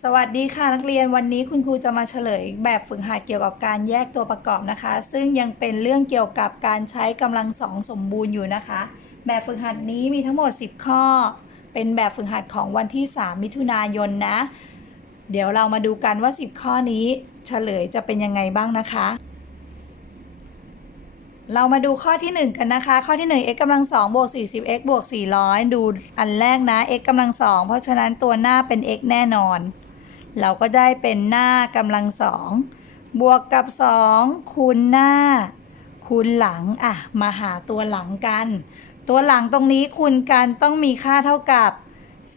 สวัสดีค่ะนักเรียนวันนี้คุณครูจะมาเฉลย แบบฝึกหัดเกี่ยวกับการแยกตัวประกอบนะคะ ซึ่งยังเป็นเรื่องเกี่ยวกับการใช้กำลังสองสมบูรณ์อยู่นะคะ แบบฝึกหัดนี้มีทั้งหมด 10 ข้อ เป็นแบบฝึกหัดของวันที่ 3 มิถุนายนนะ เดี๋ยวเรามาดูกันว่า 10 ข้อนี้เฉลยจะเป็นยังไงบ้างนะคะ เรามาดูข้อที่ 1 กันนะคะ ข้อที่ 1 x กำลัง2บวก 40x บวก400 ดูอันแรกนะ x กำลัง2เพราะฉะนั้นตัวหน้าเป็น x แน่นอน เราก็ได้เป็นหน้ากำลังสองบวกกับ2คูณหน้า คูณหลังอะมาหาตัวหลังกัน ตัวหลังตรงนี้คูณกันต้องมีค่าเท่ากับ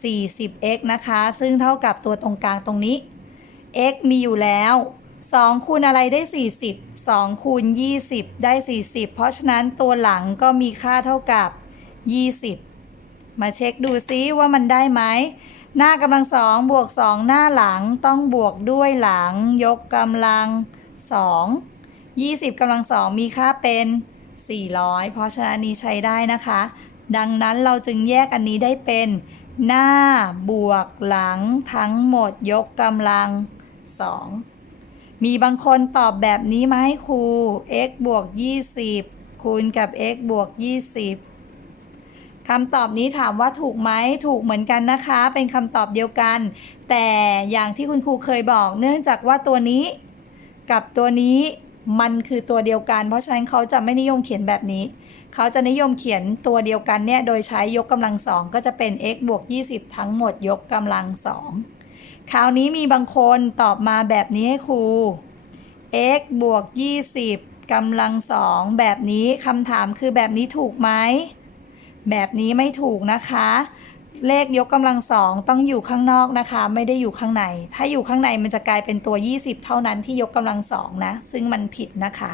40x นะคะ ซึ่งเท่ากับตัวตรงกลางตรงนี้ x มีอยู่แล้ว2คูณอะไรได้ 40 2คูณ20 ได้ 40 เพราะฉะนั้นตัวหลังก็มีค่าเท่ากับ 20 มาเช็คดูซิว่ามันได้ไหม หน้ากำลังสองบวกสองหน้าหลังต้องบวกด้วยหลัง ยกกำลังสองยี่สิบกำลังสองมีค่าเป็น 400 เพราะฉะนั้นนี้ใช้ได้นะคะ ดังนั้นเราจึงแยกอันนี้ได้เป็น หน้าบวกหลังทั้งหมดยกกำลังสองมีบางคนตอบแบบนี้มาให้ครู x บวก 20 คูณกับ x บวก 20 คำตอบนี้ถามว่าถูกไหมถูกเหมือนกันนะคะ เป็นคำตอบเดียวกัน แต่อย่างที่คุณครูเคยบอก เนื่องจากว่าตัวนี้กับตัวนี้มันคือตัวเดียวกัน เพราะฉะนั้นเขาจะไม่นิยมเขียนแบบนี้ เขาจะนิยมเขียนตัวเดียวกันเนี่ย โดยใช้ยกกำลังสองก็จะเป็น x บวก 20 ทั้งหมดยกกำลังสองคราวนี้มีบางคนตอบมาแบบนี้ให้ครู x บวก 20กำลังสองแบบนี้คำถามคือแบบนี้ถูกไหม แบบนี้ไม่ถูกนะคะ เลขยกกำลังสองต้องอยู่ข้างนอกนะคะ ไม่ได้อยู่ข้างใน ถ้าอยู่ข้างในมันจะกลายเป็นตัว 20 เท่านั้นที่ยกกำลังสองนะ ซึ่งมันผิดนะคะ